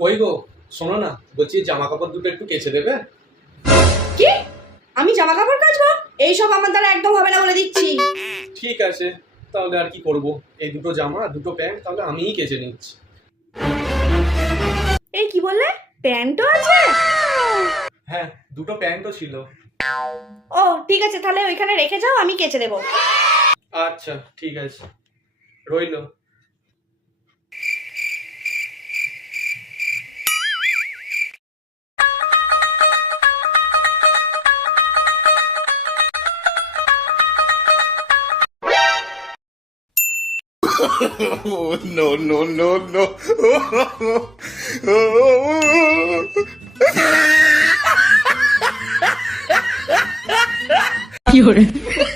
কই গো, শোনো না, বলছি জামা কাপড় দুটো একটু কেচে দেবে? কি? আমি জামা কাপড় কাচবো? এইসব আমার দ্বারা একদম হবে না বলে দিচ্ছি। ঠিক আছে, তাহলে আর কি করব, এই দুটো জামা দুটো প্যান্ট তাহলে আমিই কেচে নিচ্ছি। এই কি বললে? প্যান্টও আছে? হ্যাঁ, দুটো প্যান্টও ছিল। ও ঠিক আছে, তাহলে ওইখানে রেখে যাও, আমি কেচে দেবো। আচ্ছা ঠিক আছে, রইলো। Oh, no, no, no, no. Oh, 有人。